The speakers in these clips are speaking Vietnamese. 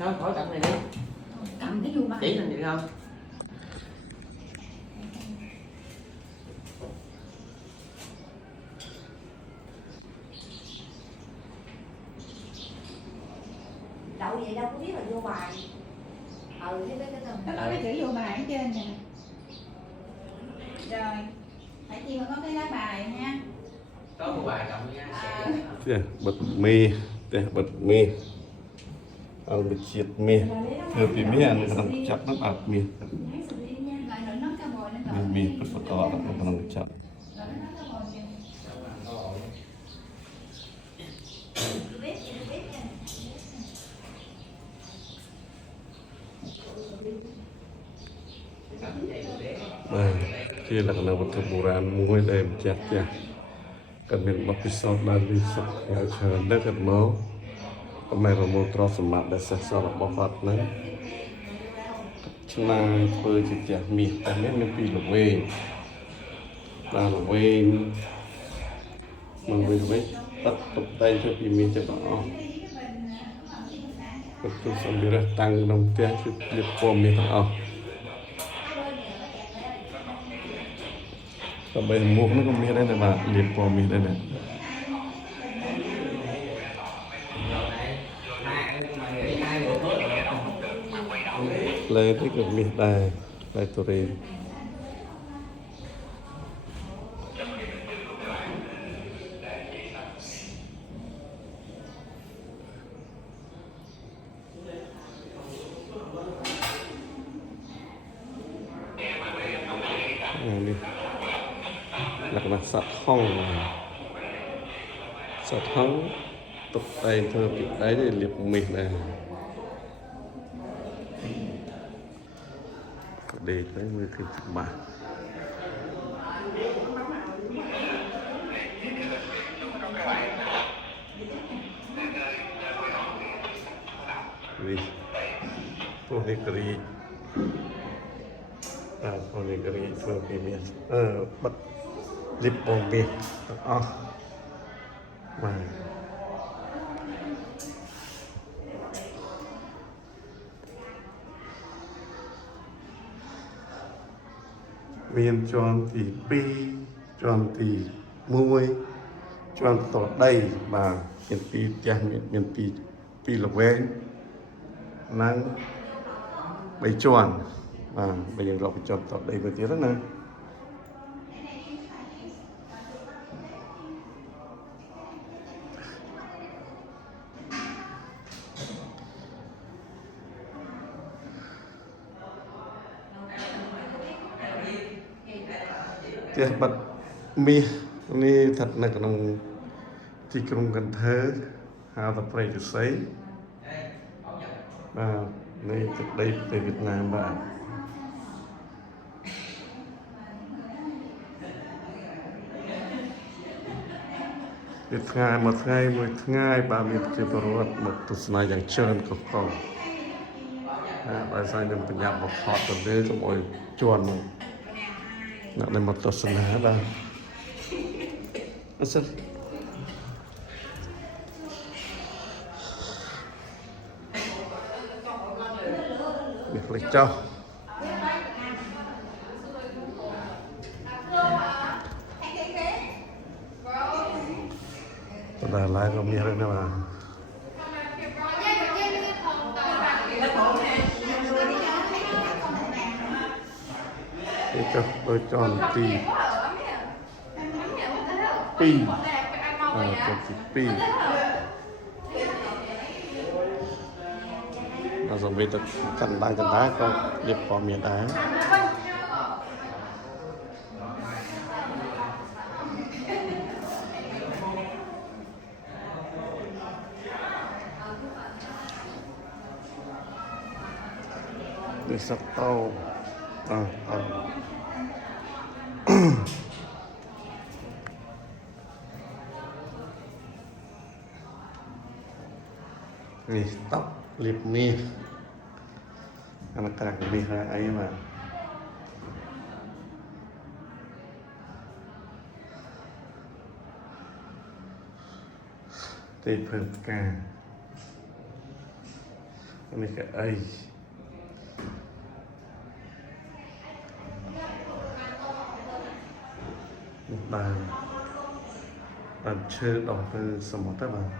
Thôi khỏi cầm này đi. Cầm cái vô mà. Chỉ lên được không? Đậu vậy đâu có biết là vô bài. Thấy cái Nó có cái chữ vô bài ở trên nè. Rồi, phải chi mà có cái lá bài nha. Có một bài cầm nha. bật mì bật mì ăn bật chiết mì thưa vì mì ăn nó chặt nó bạc mì mì bật cỏ nó chặt đây kia là cái vật thực bổ rán muối đây chặt nha cần mình bóc cái sốt đan đi sốt chờ đất gật máu hôm nay là một trò sầm mát để sẽ sau là bóc phạt nữa chúng ta phơi chỉ chặt mì tại nên pi lục về là lục về mang về với tắt tục tay cho pi mì cho nó tôi xong đi ra tăng đồng tiền thì liệt form mì thằng còn bây giờ mua nó có mì đây này mà liệt form mì đây này lấy cái kiểu mì đây đây tôi đi là sạch hông tục đây thơ bị đấy để liệp mì này để tới 10 cái chục bạc vì ponegri phơi mì bật lip bom mì mà miền tròn thì pi tròn thì muối tròn tỏ đầy và miền pi chàng miền pi lộc ven nắng bầy tròn và bây giờ lọc tròn tỏ đầy với tiếng đó nè bật mìนี่thật là cái nông chỉ trong Cần Thơ hào tập về cho sấy và đây từ đây từ Việt Nam và một ngày 30 triệu đô một tuần này dạng trơn cực khổ và sai nên phải nhập một họ từ đây cho mọi chuồn nè đây một tuần này là Asal Việc lịch cho Đà lại có miếng nữa mà Để cho tôi tròn tì pi cho chị pi là rồi bây giờ cần đá có điệp vào miền đá để sắp tàu nih tóc lip mì anak-anak mì hai ấy mà thì phần cả Ini cái ấy bạn chơi đọc từ sầm mốt các bạn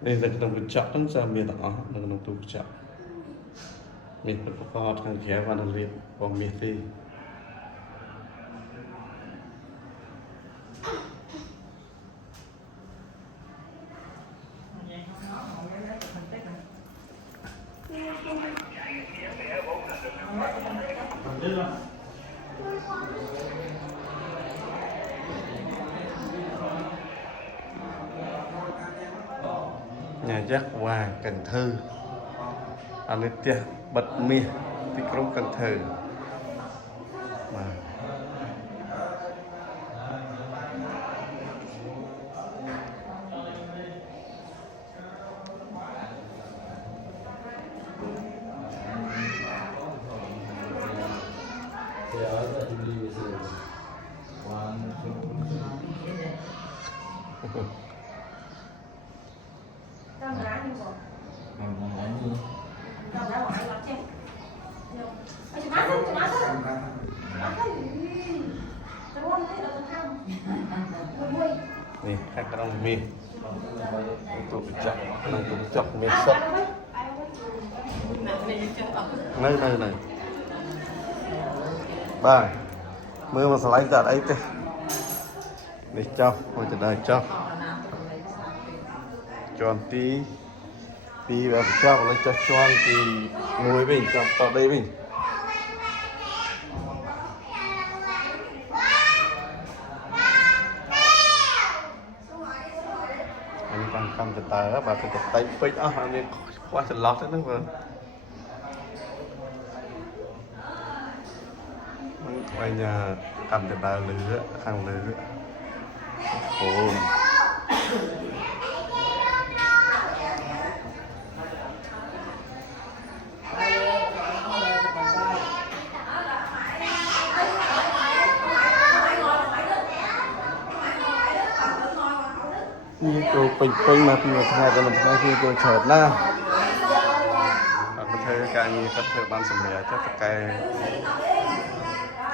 đây là cái đồng chọnทั้งra miền đó là đồng tu chọn miềnเป็นประกอบทางแขวันเรียนพอมีที่nhà giác Hòa Cần Thơ anh ấy tia bật mì thì cũng Cần Thơ mà nih khách đang mì tụi chọc đang tụi chọc mì sắt này ba mưa mà sải ra đấy thế để cho hồi từ đây cho anh tí và cho nó cho anh thì nuôi mình cho tao đây mình anh đang cầm từ tờ bà từ tay pích anh đi qua từ lót đấy nữa quay nhà cầm từ tờ lửa hàng lửa ồ tôi pin mà người thay cho mình thay khi tôi chợt na có thể cái như có thể ban sủng nhẹ chắc cái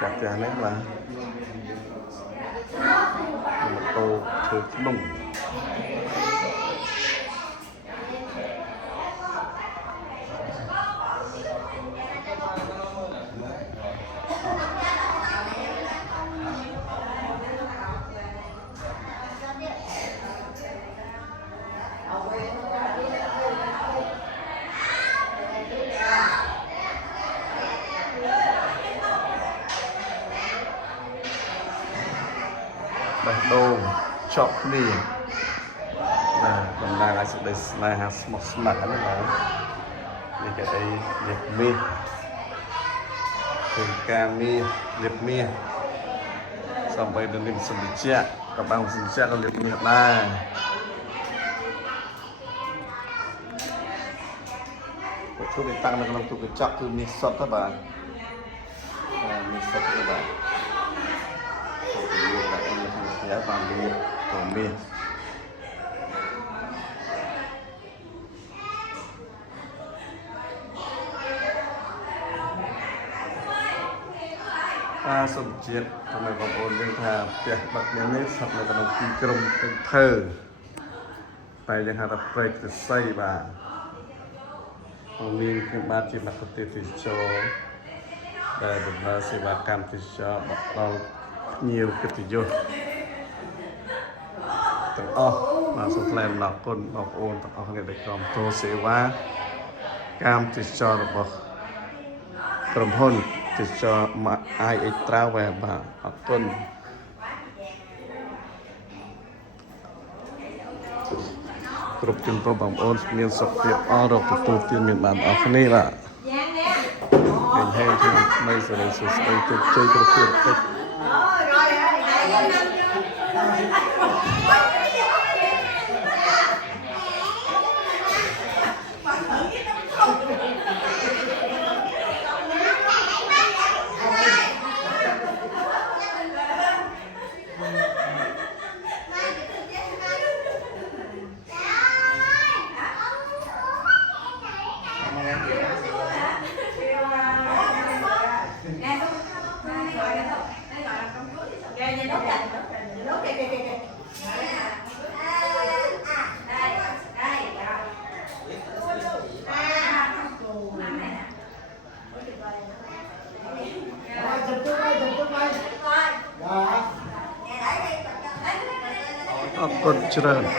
chặt chẽ đấy là một tô thử đùng đồ chọc đi là còn lại sự đây là hạt một mặt nữa là như cái đây liệp mi thường ca mi liệp mi xong bây giờ mình sử dụng chè các bạn sử dụng chè là liệp mi này một chút để tăng là tụ cái chọc từ mi sốt các bạn mi sốt các bạn giá vàng đi của miền sum chiếtทำไมบางคนยังทาเปียกบักยังไม่สับเลยกำลังตีกลมเป็นเธอไปยังหาตะไคร้จะใส่บางมีคือมาที่นักเตะที่โชว์ได้บทบาทสิบากรรมที่โชว์เราnhiều cái tỷ dụ từng mà số lần là con bọc ôn từng người để còn tô sẽ quá cam thì cho được bọc cầm hôn thì cho mà ai ấy trao về bà học tuần group chúng tôi bọc ôn miền sọc việt rồi từ từ tiên miền bản ở phía này là hình hay thì bây giờ là sự chơi group việt ត់ច្រើន